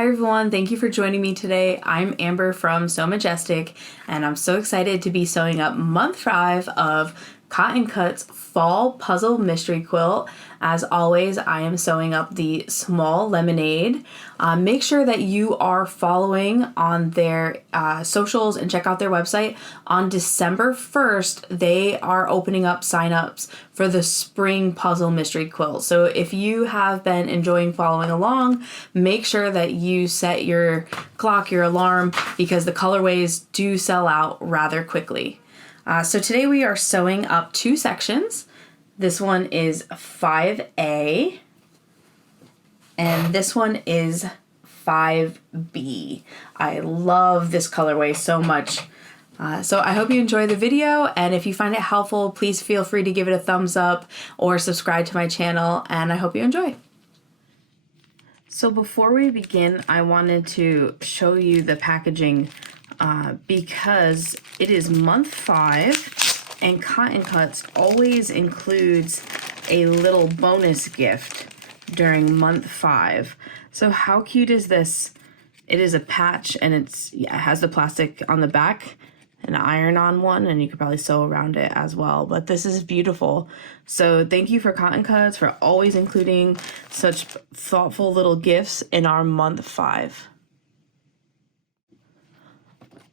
Hi everyone, thank you for joining me today. I'm Amber from Sew Majestic, and I'm so excited to be sewing up month 5 of Cotton Cuts Fall Puzzle Mystery Quilt. As always, I am sewing up the small lemonade. Make sure that you are following on their socials and check out their website. On December 1st, they are opening up signups for the spring puzzle mystery quilt. So if you have been enjoying following along, make sure that you set your clock, your alarm, because the colorways do sell out rather quickly. So today we are sewing up 2 sections. This one is 5A, and this one is 5B. I love this colorway so much. So I hope you enjoy the video, and if you find it helpful, please feel free to give it a thumbs up or subscribe to my channel, and I hope you enjoy. So before we begin, I wanted to show you the packaging because it is month 5, and Cotton Cuts always includes a little bonus gift during month 5. So how cute is this? It is a patch, and it has the plastic on the back, an iron-on one, and you could probably sew around it as well, but this is beautiful. So thank you for Cotton Cuts for always including such thoughtful little gifts in our month 5.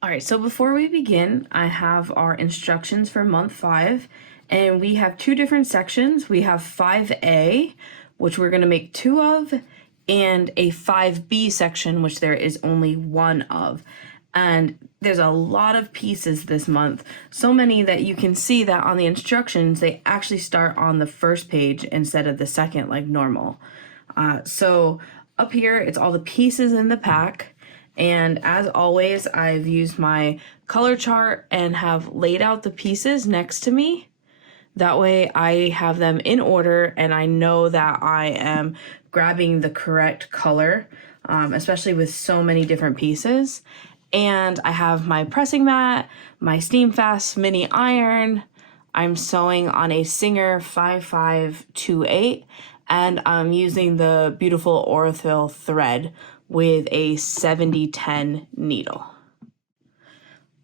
All right, so before we begin, I have our instructions for month 5, and we have 2 different sections. We have 5A, which we're gonna make 2 of, and a 5B section, which there is only 1 of. And there's a lot of pieces this month, so many that you can see that on the instructions, they actually start on the first page instead of the second like normal. So up here, it's all the pieces in the pack. And as always, I've used my color chart and have laid out the pieces next to me. That way I have them in order and I know that I am grabbing the correct color, especially with so many different pieces. And I have my pressing mat, my Steam Fast mini iron. I'm sewing on a Singer 5528, and I'm using the beautiful Orthil thread with a 7010 needle.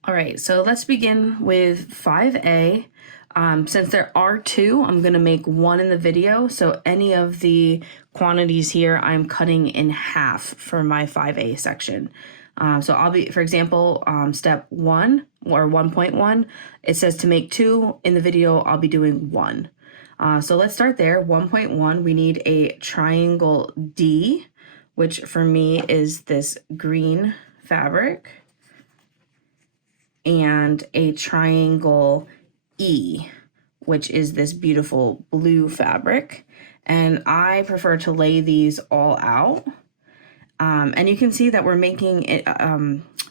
All right, so let's begin with 5A. Since there are 2, I'm gonna make 1 in the video, so any of the quantities here I'm cutting in half for my 5A section. So I'll be, for example, step 1 or 1.1, it says to make 2. In the video, I'll be doing 1. So let's start there. 1.1, we need a triangle D, which for me is this green fabric, and a triangle E, which is this beautiful blue fabric. And I prefer to lay these all out. And you can see that we're making it,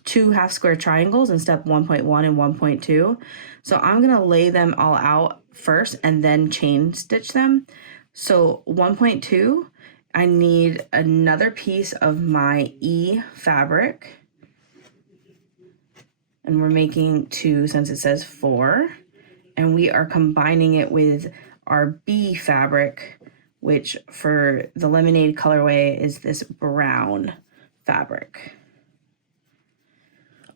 2 half square triangles in step 1.1 and 1.2. So I'm gonna lay them all out first and then chain stitch them. So 1.2, I need another piece of my E fabric, and we're making 2 since it says 4, and we are combining it with our B fabric, which for the lemonade colorway is this brown fabric.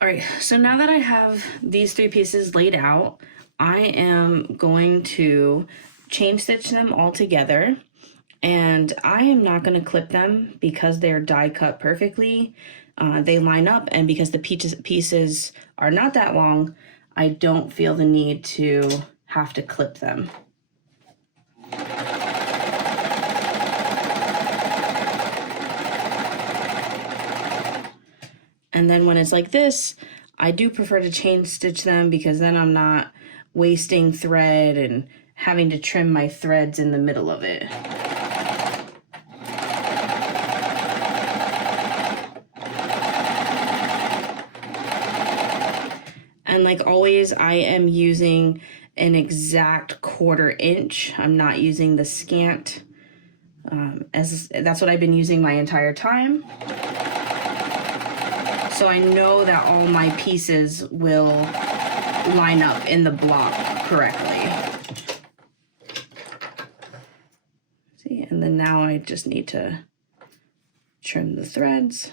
All right, so now that I have these 3 pieces laid out, I am going to chain stitch them all together, and I am not gonna clip them because they're die cut perfectly. They line up, and because the pieces are not that long, I don't feel the need to have to clip them. And then when it's like this, I do prefer to chain stitch them because then I'm not wasting thread and having to trim my threads in the middle of it. And like always, I am using an exact 1/4 inch. I'm not using the scant, as that's what I've been using my entire time. So I know that all my pieces will line up in the block correctly. See, and then now I just need to trim the threads.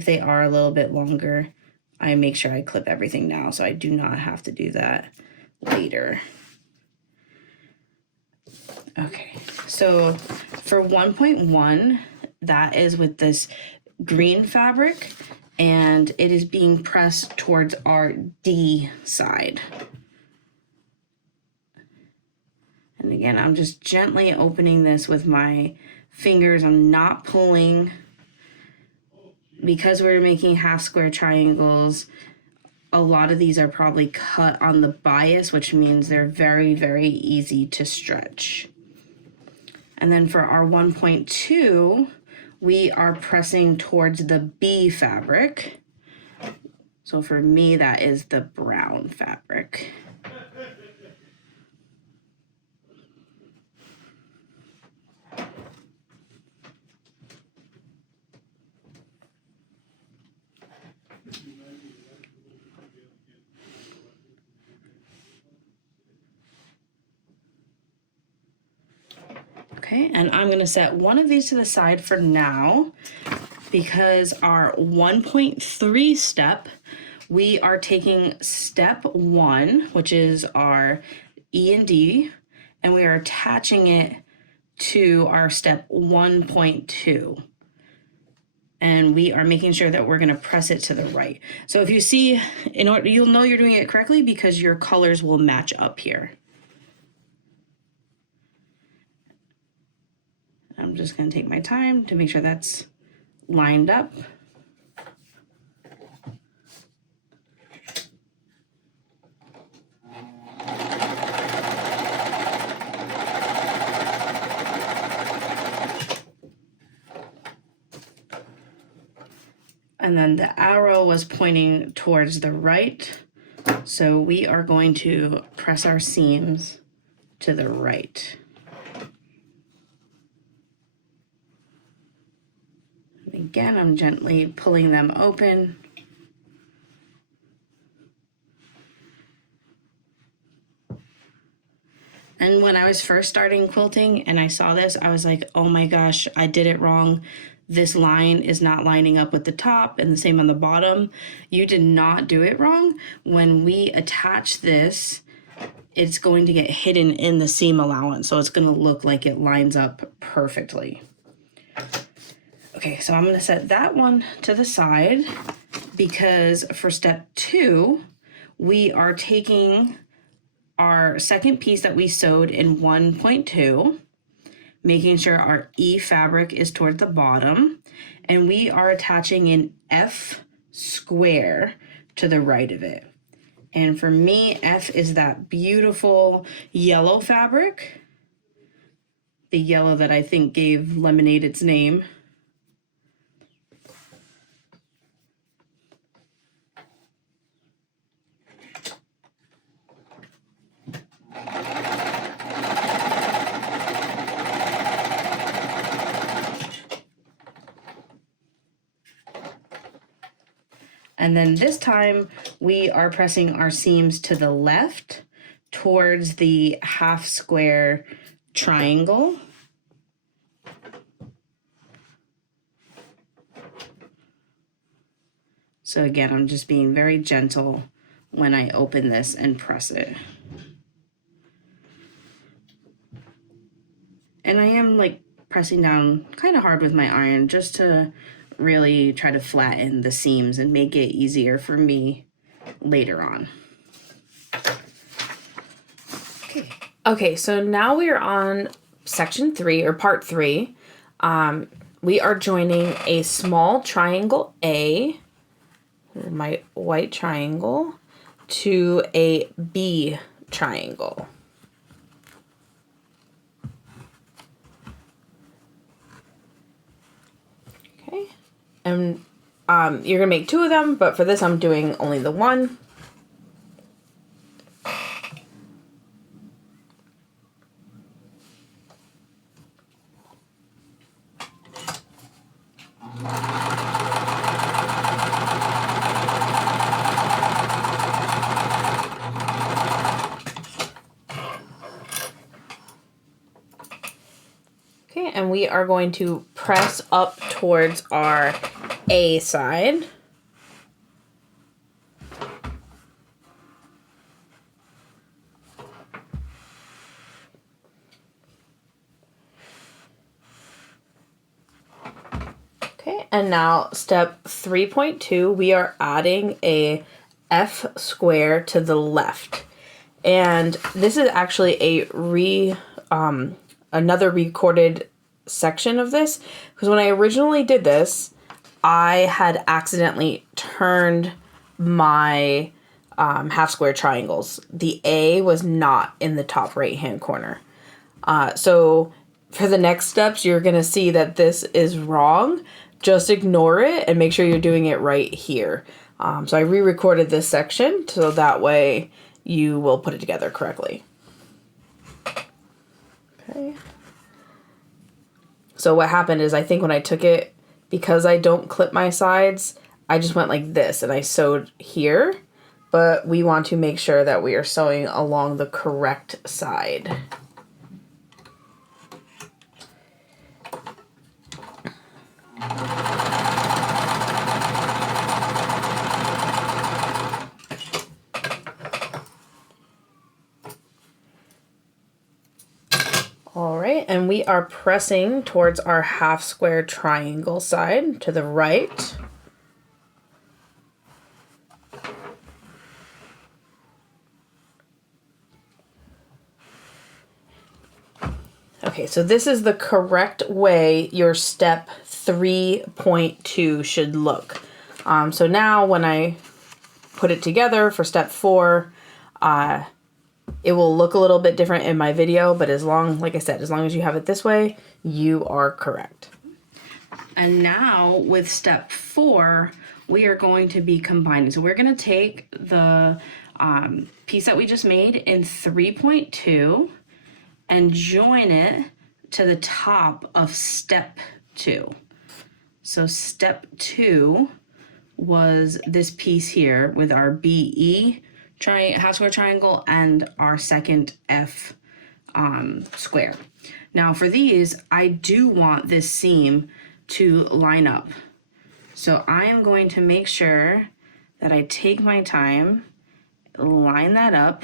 if they are a little bit longer, I make sure I clip everything now so I do not have to do that later. Okay, so for 1.1, that is with this green fabric, and it is being pressed towards our D side. And again, I'm just gently opening this with my fingers. I'm not pulling. Because we're making half square triangles, a lot of these are probably cut on the bias, which means they're very, very easy to stretch. And then for our 1.2, we are pressing towards the B fabric. So for me, that is the brown fabric. Okay, and I'm gonna set one of these to the side for now because our 1.3 step, we are taking step 1, which is our E and D, and we are attaching it to our step 1.2. And we are making sure that we're gonna press it to the right. So if you see, in order, you'll know you're doing it correctly because your colors will match up here. I'm just going to take my time to make sure that's lined up. And then the arrow was pointing towards the right, so we are going to press our seams to the right. Again, I'm gently pulling them open. And when I was first starting quilting and I saw this, I was like, oh my gosh, I did it wrong. This line is not lining up with the top, and the same on the bottom. You did not do it wrong. When we attach this, it's going to get hidden in the seam allowance, so it's going to look like it lines up perfectly. Okay, so I'm going to set that one to the side because for step 2, we are taking our second piece that we sewed in 1.2, making sure our E fabric is toward the bottom, and we are attaching an F square to the right of it. And for me, F is that beautiful yellow fabric, the yellow that I think gave Lemonade its name. And then this time we are pressing our seams to the left towards the half square triangle. So again, I'm just being very gentle when I open this and press it. And I am like pressing down kind of hard with my iron just to really try to flatten the seams and make it easier for me later on. Okay, so now we are on section 3 or part 3. We are joining a small triangle A, my white triangle, to a B triangle. Okay, and you're gonna make 2 of them, but for this I'm doing only the one. Okay, and we are going to press up towards our A side. Okay, and now step 3.2, we are adding a F square to the left. And this is actually another recorded section of this, because when I originally did this, I had accidentally turned my half square triangles. The A was not in the top right hand corner. So for the next steps, you're going to see that this is wrong. Just ignore it and make sure you're doing it right here. So I re-recorded this section so that way you will put it together correctly. Okay. So what happened is, I think when I took it, because I don't clip my sides, I just went like this and I sewed here. But we want to make sure that we are sewing along the correct side. All right, and we are pressing towards our half square triangle side to the right. Okay, so this is the correct way your step 3.2 should look. So now when I put it together for step 4, it will look a little bit different in my video, but like I said, as long as you have it this way, you are correct. And now with step 4, we are going to be combining. So we're going to take the piece that we just made in 3.2 and join it to the top of step 2. So step 2 was this piece here with our BE half square triangle and our second F square. Now for these, I do want this seam to line up. So I am going to make sure that I take my time, line that up,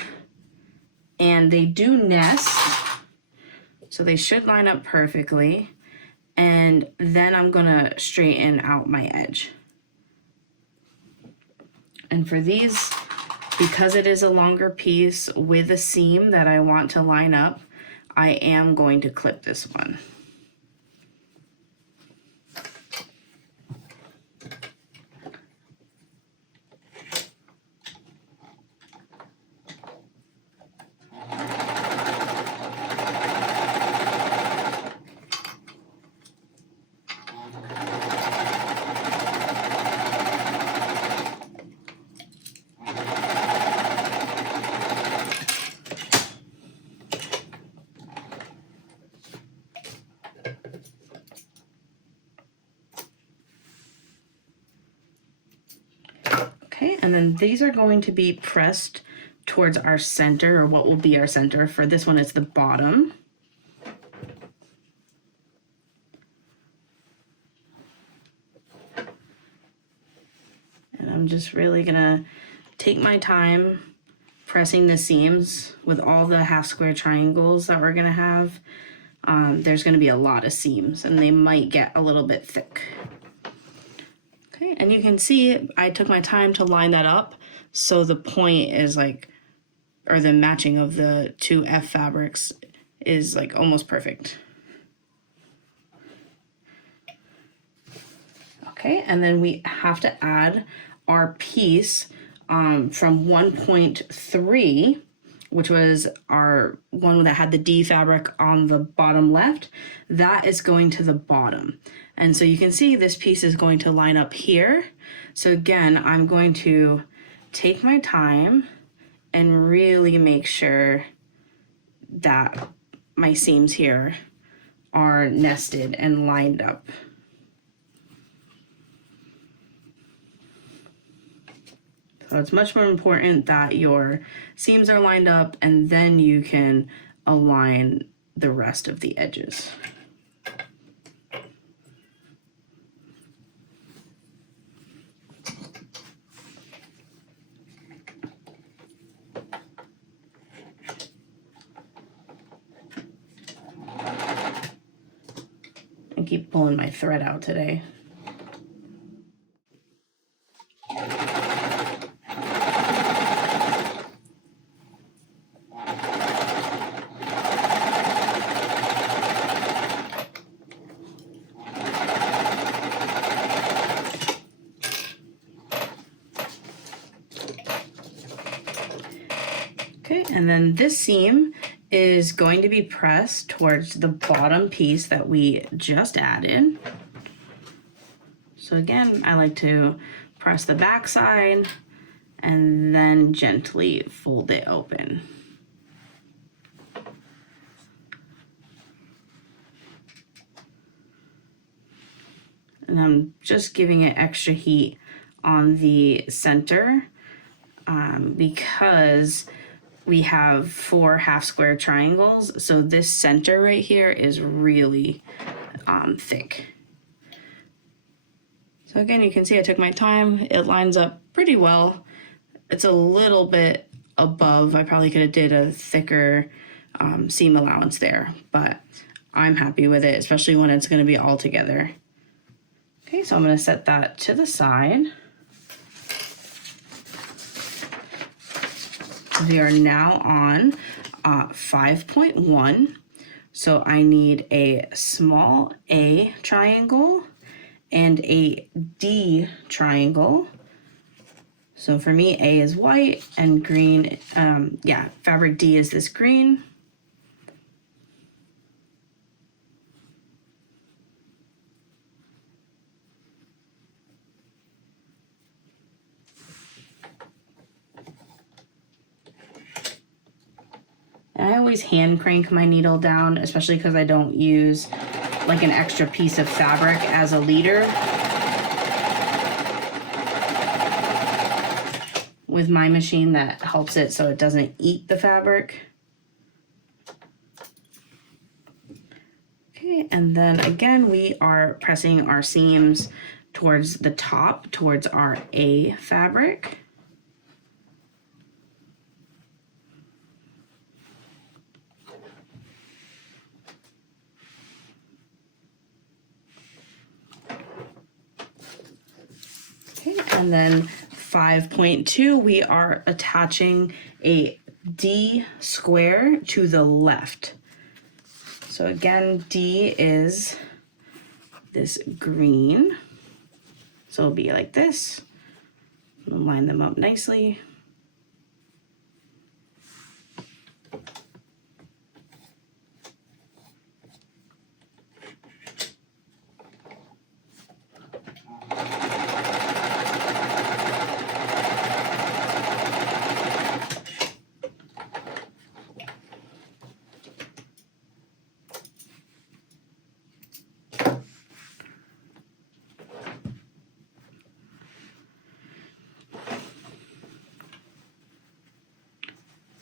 and they do nest, so they should line up perfectly. And then I'm gonna straighten out my edge. And for these, because it is a longer piece with a seam that I want to line up, I am going to clip this one. Okay, and then these are going to be pressed towards our center, or what will be our center. For this one, it's the bottom. And I'm just really gonna take my time pressing the seams with all the half square triangles that we're gonna have. There's gonna be a lot of seams and they might get a little bit thick. Okay, and you can see I took my time to line that up so the point is like, or the matching of the two F fabrics is like almost perfect. Okay, and then we have to add our piece from 1.3, which was our one that had the D fabric on the bottom left. That is going to the bottom. And so you can see this piece is going to line up here. So again, I'm going to take my time and really make sure that my seams here are nested and lined up. So it's much more important that your seams are lined up and then you can align the rest of the edges. keep pulling my thread out today. Okay, and then this seam is going to be pressed towards the bottom piece that we just added. So again, I like to press the back side and then gently fold it open. And I'm just giving it extra heat on the center because we have 4 half square triangles. So this center right here is really thick. So again, you can see I took my time. It lines up pretty well. It's a little bit above. I probably could have did a thicker seam allowance there, but I'm happy with it, especially when it's going to be all together. Okay, so I'm going to set that to the side. We are now on 5.1. So I need a small A triangle and a D triangle. So for me, A is white and green. Fabric D is this green. And I always hand crank my needle down, especially because I don't use like an extra piece of fabric as a leader. With my machine, that helps it so it doesn't eat the fabric. Okay, and then again, we are pressing our seams towards the top, towards our A fabric. And then 5.2, we are attaching a D square to the left. So again, D is this green. So it'll be like this. We'll line them up nicely.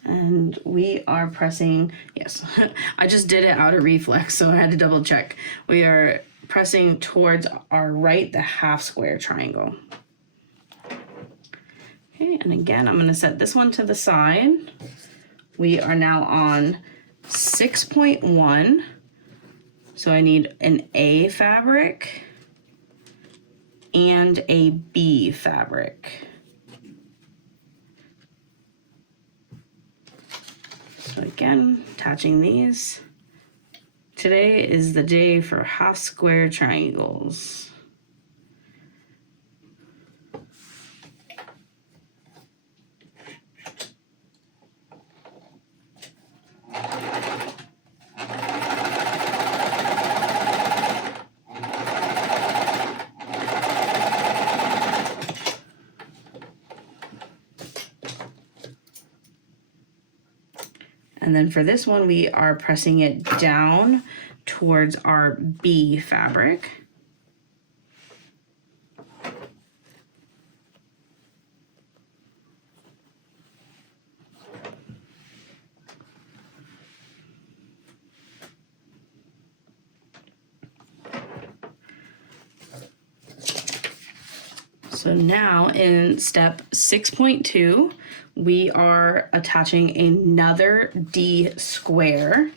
And we are pressing, yes, I just did it out of reflex, so I had to double check. We are pressing towards our right, the half square triangle. Okay, and again, I'm going to set this one to the side. We are now on 6.1. So I need an A fabric and a B fabric. So again, attaching these. Today is the day for half square triangles. And then for this one, we are pressing it down towards our B fabric. So now in step 6.2, we are attaching another D square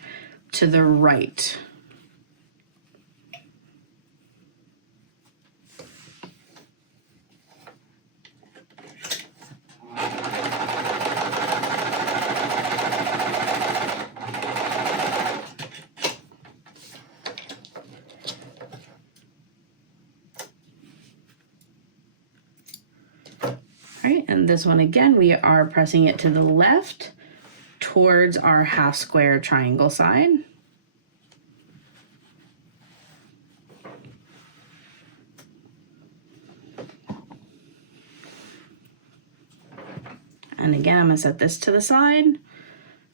to the right. and this one again, we are pressing it to the left towards our half square triangle side. And again, I'm going to set this to the side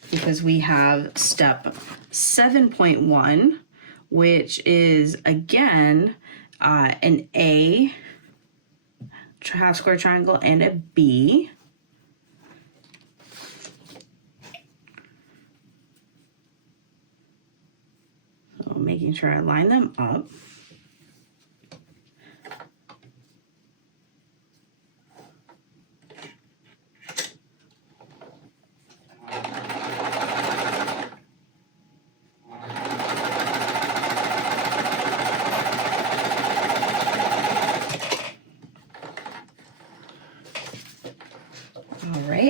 because we have step 7.1, which is again an A half square triangle and a B. So making sure I line them up.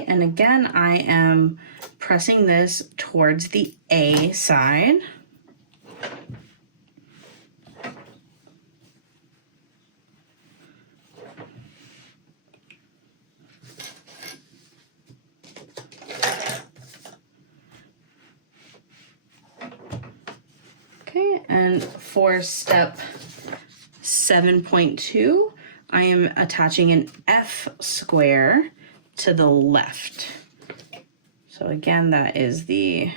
And again, I am pressing this towards the A side. Okay, and for step 7.2, I am attaching an F square to the left. So again, that is the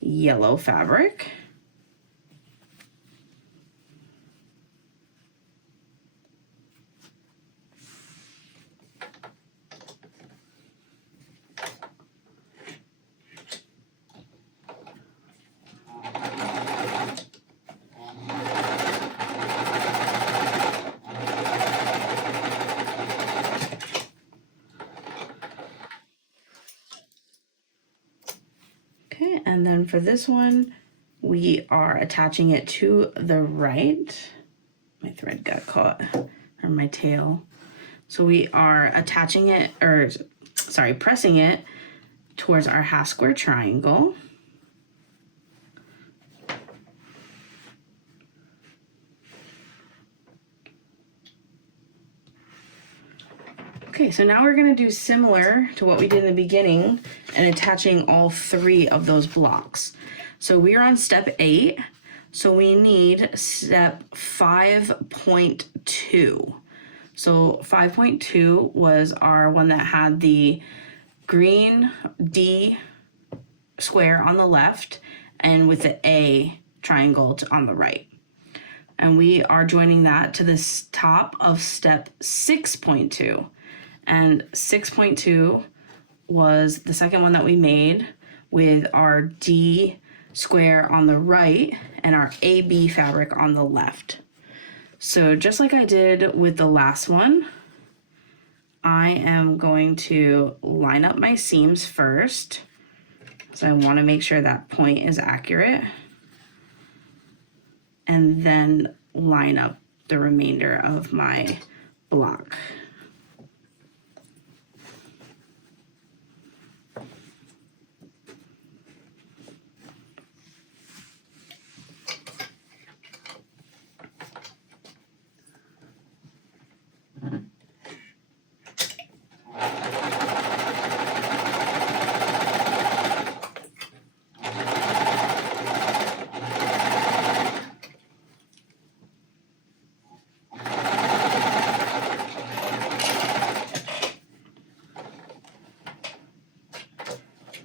yellow fabric. And then for this one, we are attaching it to the right. My thread got caught, or my tail. So we are attaching it, pressing it towards our half square triangle. Okay, so now we're going to do similar to what we did in the beginning and attaching all three of those blocks. So we are on step 8, so we need step 5.2. So 5.2 was our one that had the green D square on the left and with the A triangle on the right. And we are joining that to the top of step 6.2. And 6.2 was the second one that we made with our D square on the right and our AB fabric on the left. So just like I did with the last one, I am going to line up my seams first. So I want to make sure that point is accurate. And then line up the remainder of my block.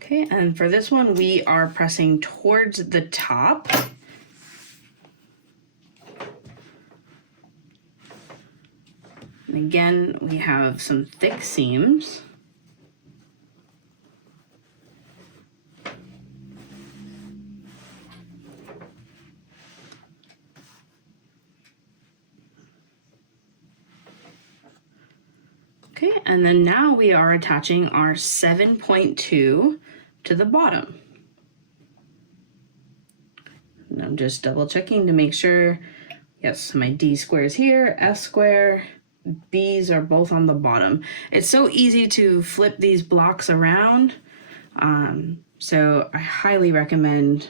Okay, and for this one, we are pressing towards the top. And again, we have some thick seams. Okay, and then now we are attaching our 7.2 to the bottom. And I'm just double checking to make sure, yes, my D square is here, F square, B's are both on the bottom. It's so easy to flip these blocks around, so I highly recommend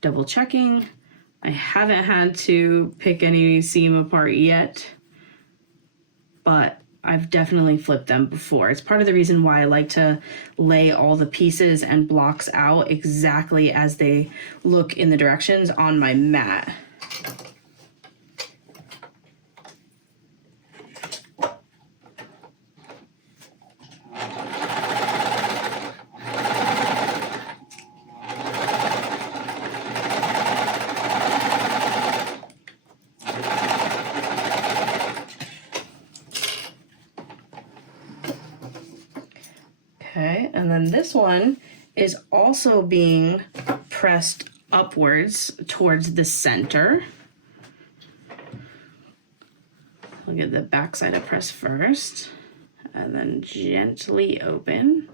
double checking. I haven't had to pick any seam apart yet, but I've definitely flipped them before. It's part of the reason why I like to lay all the pieces and blocks out exactly as they look in the directions on my mat. Okay, and then this one is also being pressed upwards towards the center. I'll get the back side of press first, and then gently open.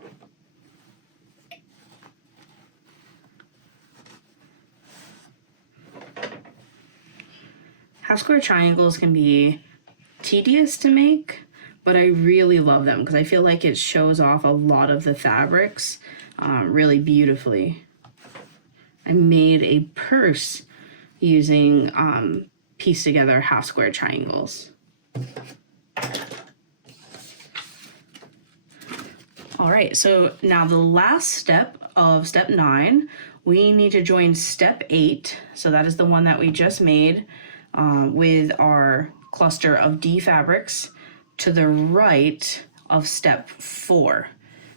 Half square triangles can be tedious to make, but I really love them because I feel like it shows off a lot of the fabrics really beautifully. I made a purse using pieced together half square triangles. All right, so now the last step of step 9, we need to join step 8. So that is the one that we just made with our cluster of D fabrics to the right of step 4.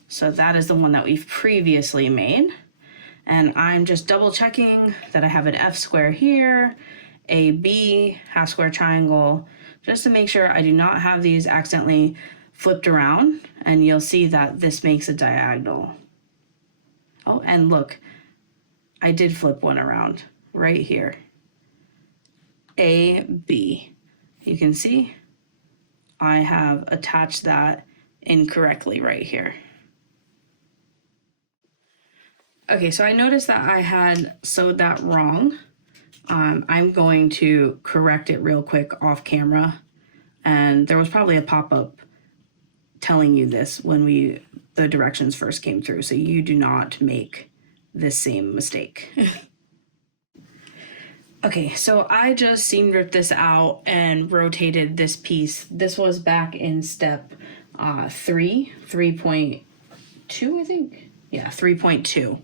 So that is the one that we've previously made. And I'm just double checking that I have an F square here, a B half square triangle, just to make sure I do not have these accidentally flipped around, and you'll see that this makes a diagonal. Oh, and look, I did flip one around right here. A, B. You can see I have attached that incorrectly right here. Okay, so I noticed that I had sewed that wrong. I'm going to correct it real quick off camera. And there was probably a pop-up telling you this when the directions first came through, so you do not make this same mistake. Okay, so I just seam ripped this out and rotated this piece. This was back in step 3.2, I think. Yeah, 3.2.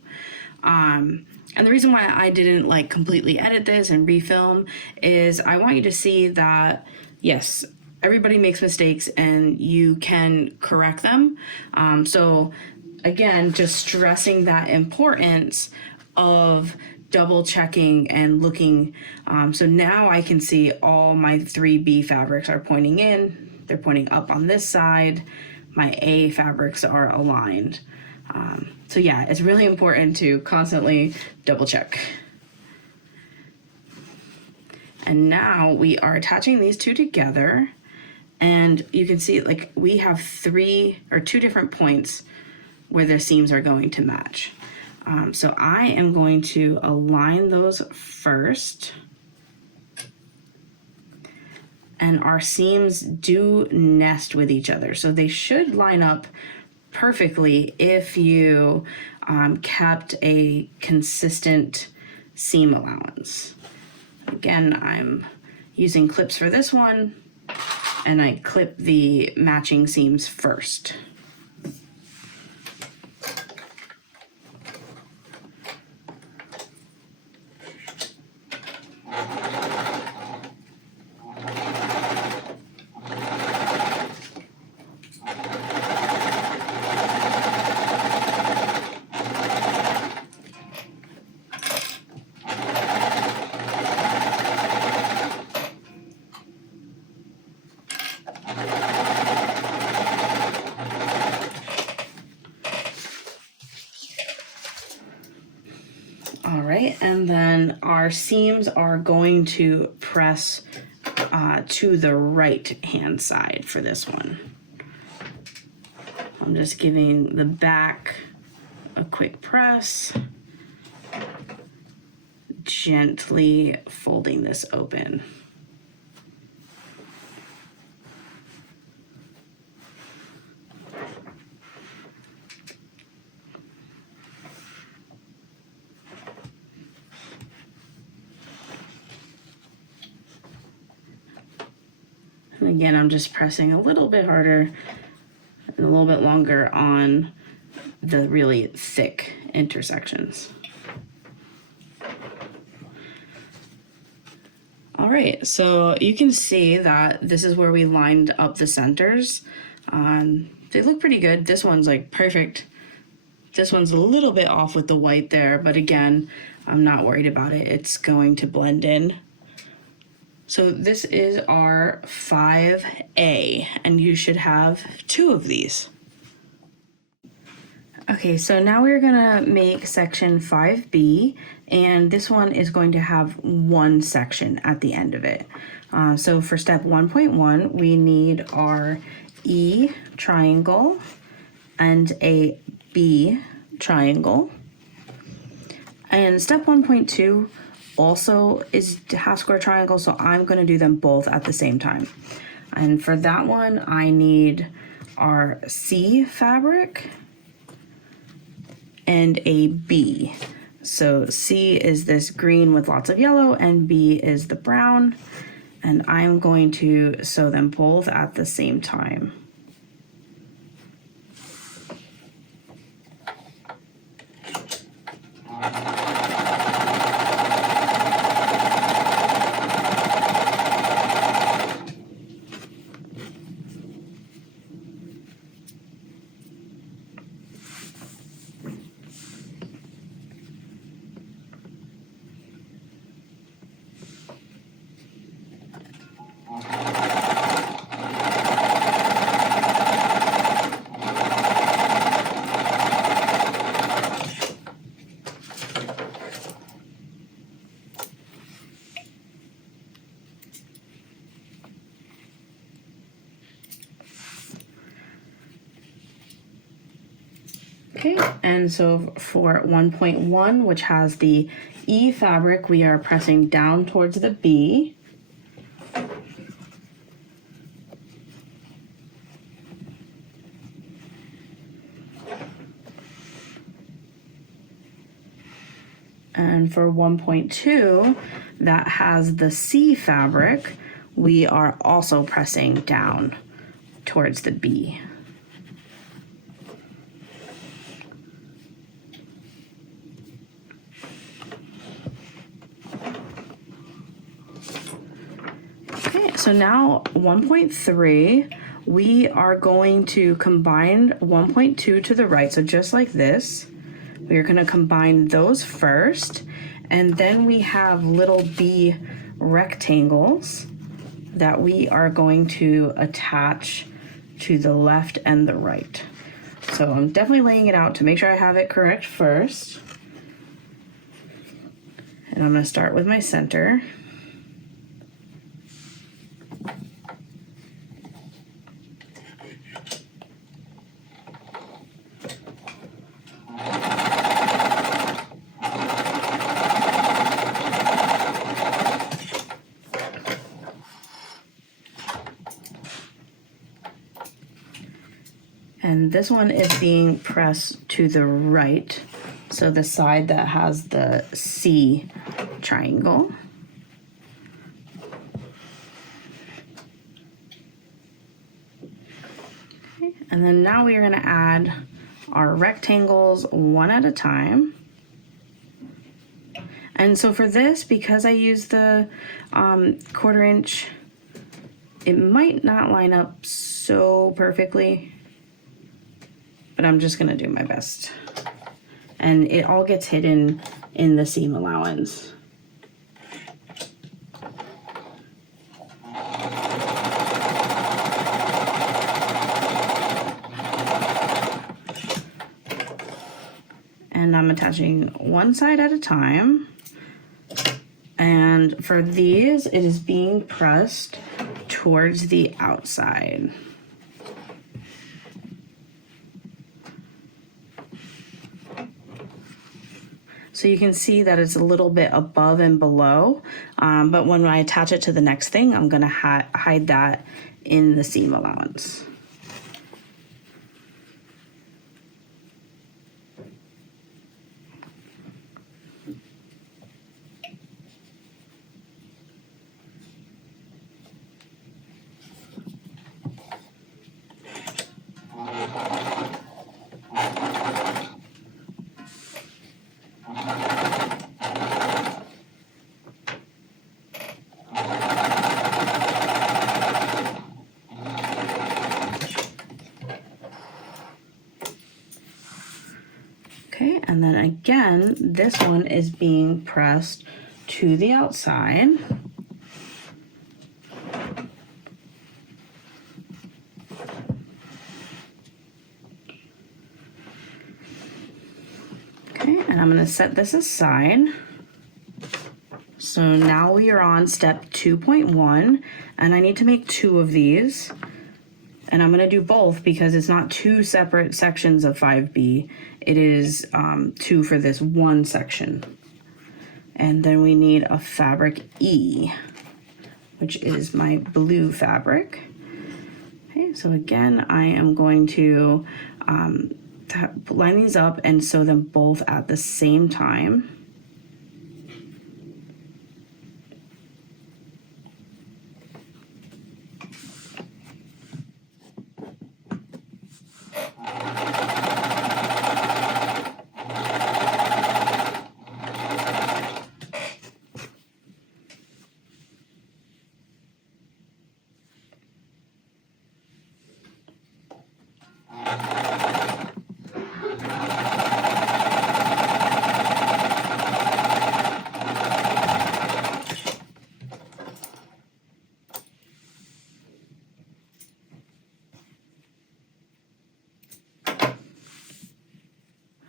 And the reason why I didn't like completely edit this and refilm is I want you to see that, yes, everybody makes mistakes and you can correct them. So again, just stressing that importance of double checking and looking. So now I can see all my 3B fabrics are pointing in, they're pointing up on this side. My A fabrics are aligned. So yeah, it's really important to constantly double check. And now we are attaching these two together, and you can see like we have 2 different points where the seams are going to match. So I am going to align those first. And our seams do nest with each other, so they should line up perfectly if you kept a consistent seam allowance. Again, I'm using clips for this one, and I clip the matching seams first. All right, and then our seams are going to press to the right hand side for this one. I'm just giving the back a quick press, gently folding this open. And Again, I'm just pressing a little bit harder and a little bit longer on the really thick intersections. All right, so you can see that this is where we lined up the centers. They look pretty good. This one's like perfect. This one's a little bit off with the white there, but again, I'm not worried about it. It's going to blend in. So this is our 5A, and you should have 2 of these. Okay, so now we're gonna make section 5B, and this one is going to have 1 section at the end of it. So for step 1.1, we need our E triangle and a B triangle. And step 1.2 also is half square triangle, so I'm going to do them both at the same time. And for that one, I need our C fabric and a B. So C is this green with lots of yellow, and B is the brown. And I'm going to sew them both at the same time. Okay, and so for 1.1, which has the E fabric, we are pressing down towards the B. And for 1.2, that has the C fabric, we are also pressing down towards the B. Okay, so now 1.3, we are going to combine 1.2 to the right, so just like this. We're going to combine those first, and then we have little B rectangles that we are going to attach to the left and the right. So I'm definitely laying it out to make sure I have it correct first. And I'm going to start with my center. And this one is being pressed to the right, so the side that has the C triangle. Okay. And then now we are going to add our rectangles one at a time. And so for this, because I use the 1/4 inch, it might not line up so perfectly, but I'm just gonna do my best. And it all gets hidden in the seam allowance. And I'm attaching one side at a time. And for these, it is being pressed towards the outside. So you can see that it's a little bit above and below, but when I attach it to the next thing, I'm gonna hide that in the seam allowance. Okay, and then again, this one is being pressed to the outside. Okay, and I'm going to set this aside. So now we are on step 2.1, and I need to make 2 of these. And I'm going to do both because it's not 2 separate sections of 5B. It is 2 for this one section. And then we need a fabric E, which is my blue fabric. Okay, so again, I am going to line these up and sew them both at the same time.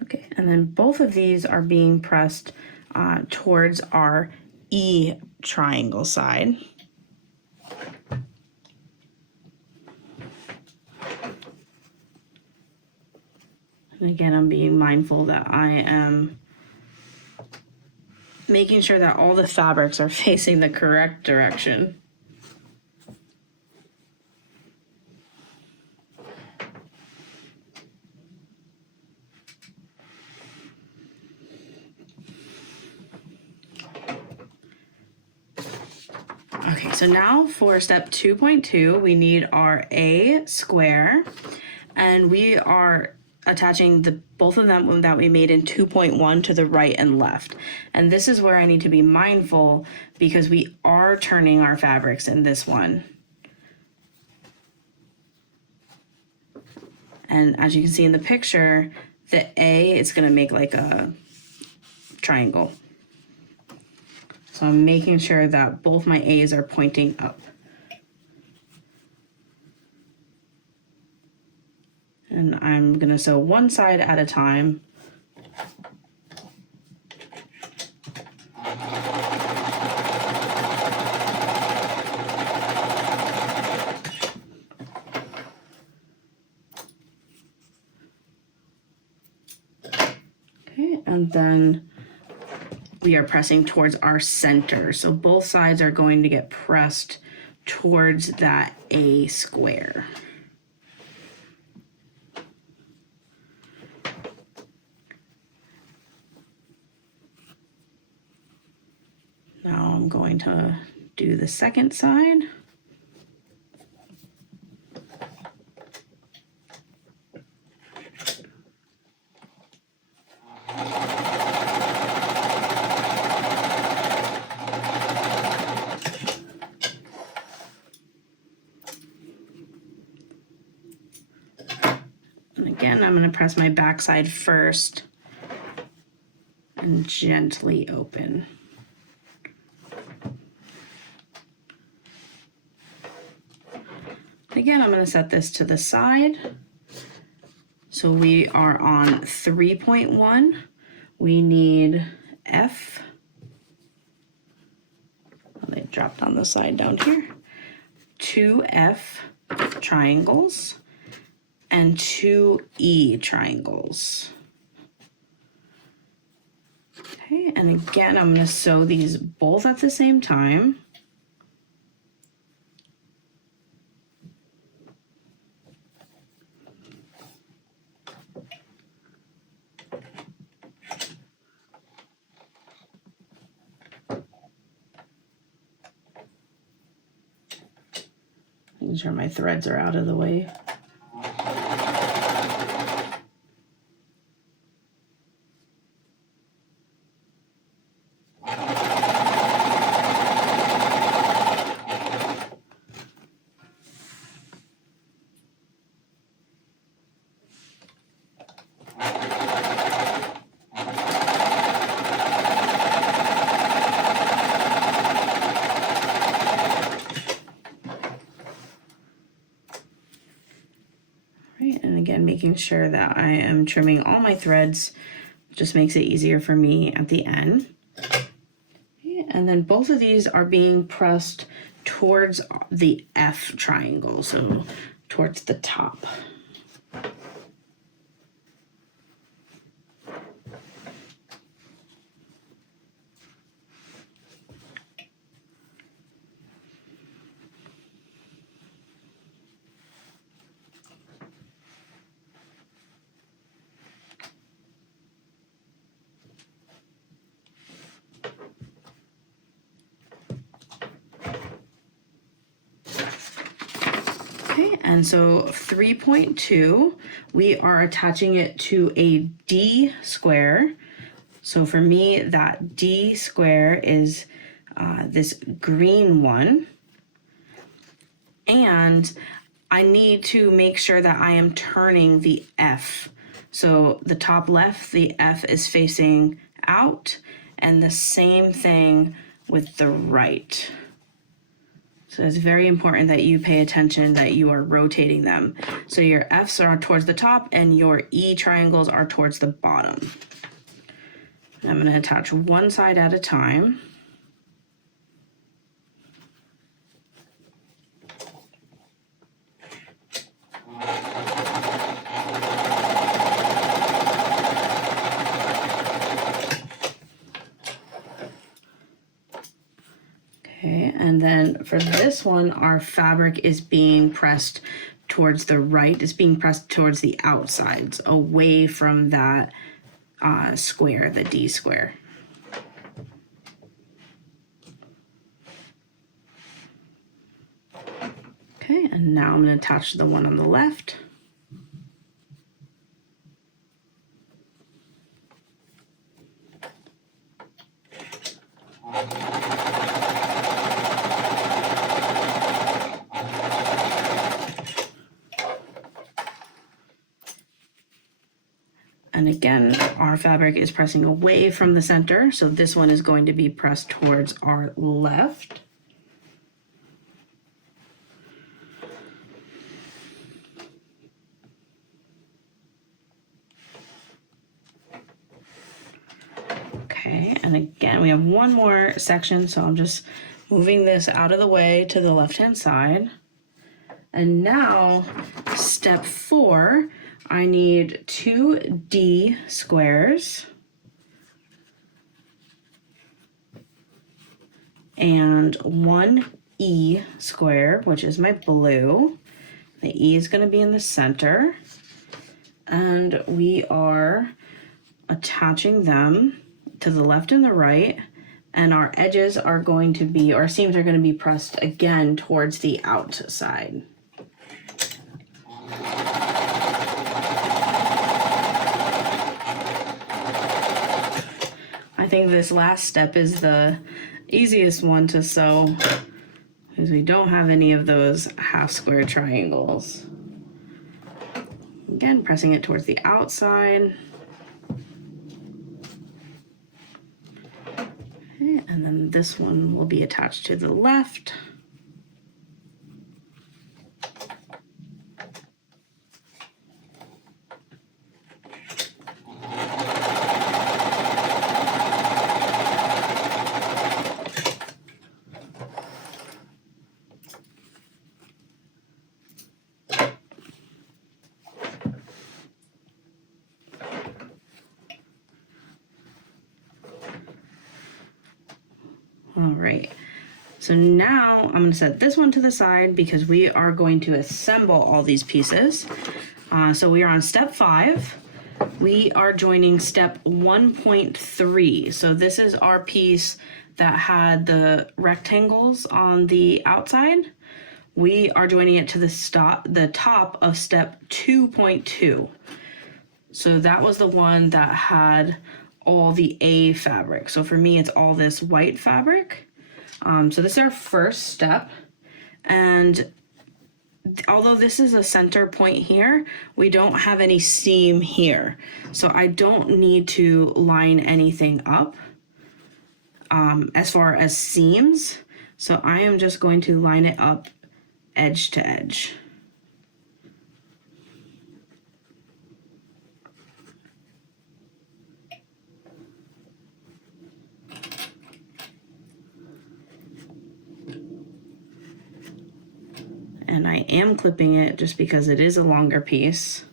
Okay, and then both of these are being pressed towards our E triangle side. And again, I'm being mindful that I am making sure that all the fabrics are facing the correct direction. Okay, so now for step 2.2, we need our A square, and we are attaching both of them that we made in 2.1 to the right and left. And this is where I need to be mindful because we are turning our fabrics in this one. And as you can see in the picture, the A is going to make like a triangle. So I'm making sure that both my A's are pointing up. And I'm going to sew one side at a time. Okay, and then we are pressing towards our center. So both sides are going to get pressed towards that A square. Now I'm going to do the second side. Again, I'm going to press my back side first and gently open. Again, I'm going to set this to the side. So we are on 3.1. We need F. Oh, they dropped on the side down here. 2 F triangles and 2 E triangles. Okay, and again, I'm going to sew these both at the same time. Making sure my threads are out of the way. making sure that I am trimming all my threads. Just makes it easier for me at the end. And then both of these are being pressed towards the F triangle, so towards the top. Okay, and so 3.2, we are attaching it to a D square. So for me, that D square is this green one. And I need to make sure that I am turning the F. So the top left, the F is facing out, and the same thing with the right. So it's very important that you pay attention that you are rotating them. So your F's are towards the top and your E triangles are towards the bottom. I'm going to attach one side at a time. Okay, and then for this one, our fabric is being pressed towards the right. It's being pressed towards the outsides, away from that square, the D square. Okay, and now I'm going to attach the one on the left. And again, our fabric is pressing away from the center, so this one is going to be pressed towards our left. Okay, and again, we have one more section, so I'm just moving this out of the way to the left-hand side. And now, step 4, I need 2 D squares and 1 E square, which is my blue. The E is going to be in the center. And we are attaching them to the left and the right. And our edges are going to be, our seams are going to be pressed again towards the outside. I think this last step is the easiest one to sew because we don't have any of those half square triangles. Again, pressing it towards the outside. Okay, and then this one will be attached to the left. All right, so now I'm going to set this one to the side because we are going to assemble all these pieces. So we are on step 5. We are joining step 1.3. So this is our piece that had the rectangles on the outside. We are joining it to the top of step 2.2. So that was the one that had all the A fabric. So for me, it's all this white fabric. So this is our first step. And although this is a center point here, we don't have any seam here. So I don't need to line anything up as far as seams. So I am just going to line it up edge to edge. And I am clipping it just because it is a longer piece.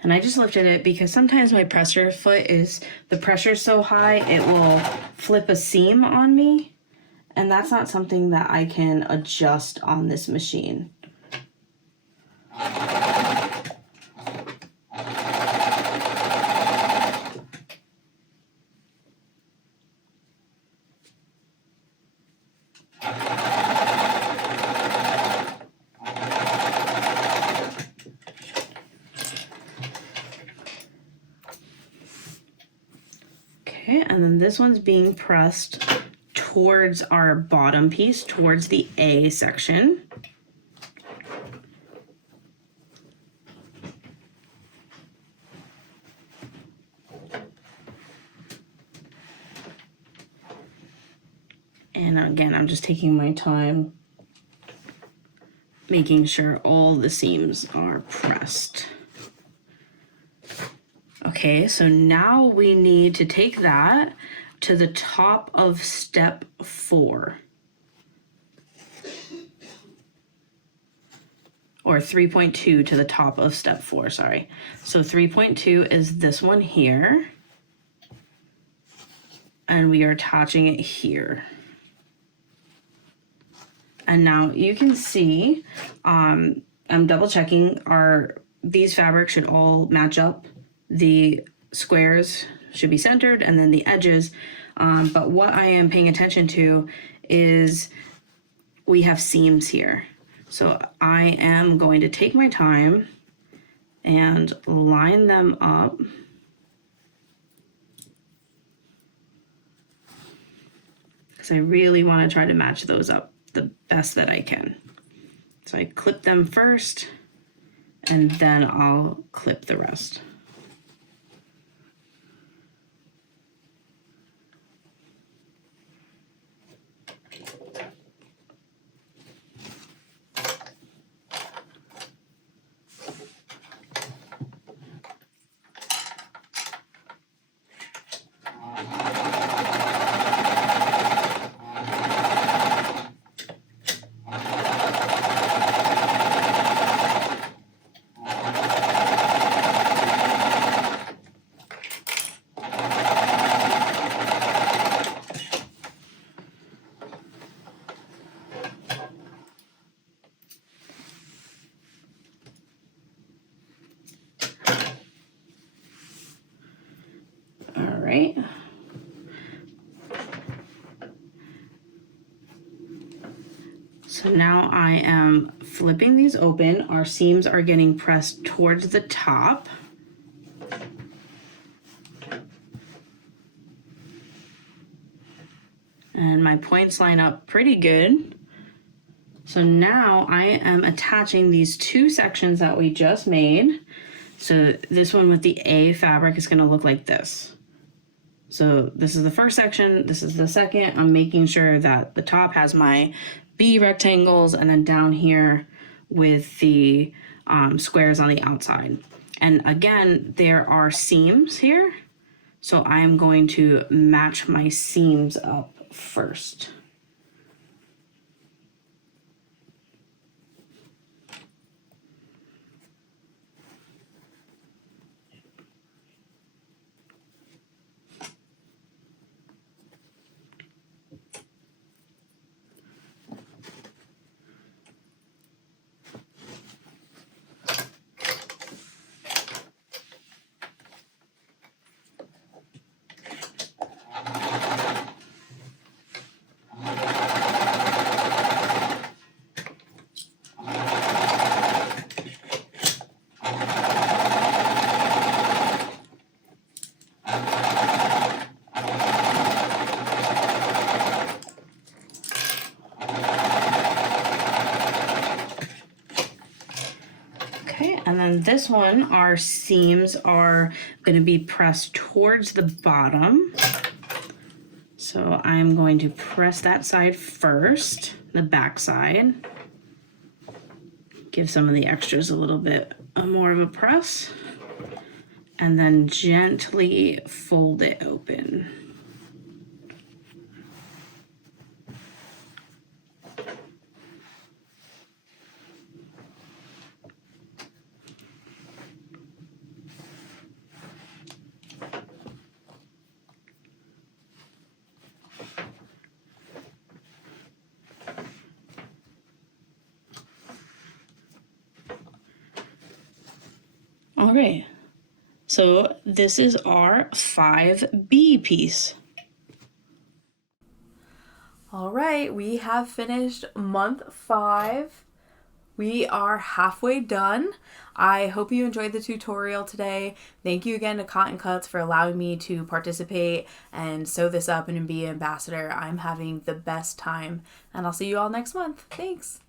And I just lifted it because sometimes my presser foot the pressure's so high, it will flip a seam on me. And that's not something that I can adjust on this machine. Okay, and then this one's being pressed towards our bottom piece, towards the A section. And again, I'm just taking my time, making sure all the seams are pressed. Okay, so now we need to take that to the top of step 4. Or 3.2 to the top of step 4, sorry. So 3.2 is this one here. And we are attaching it here. And now you can see, I'm double checking, these fabrics should all match up. The squares should be centered and then the edges. But what I am paying attention to is we have seams here. So I am going to take my time and line them up. Because I really want to try to match those up the best that I can. So I clip them first and then I'll clip the rest. Right. So now I am flipping these open. Our seams are getting pressed towards the top. And my points line up pretty good. So now I am attaching these 2 sections that we just made. So this one with the A fabric is going to look like this. So this is the first section, this is the second. I'm making sure that the top has my B rectangles and then down here with the squares on the outside. And again, there are seams here. So I'm going to match my seams up first. And then this one, our seams are going to be pressed towards the bottom. So I'm going to press that side first, the back side. Give some of the extras a little bit more of a press. And then gently fold it open. All right, so this is our 5B piece. All right, we have finished month 5. We are halfway done. I hope you enjoyed the tutorial today. Thank you again to Cotton Cuts for allowing me to participate and sew this up and be an ambassador. I'm having the best time, and I'll see you all next month. Thanks.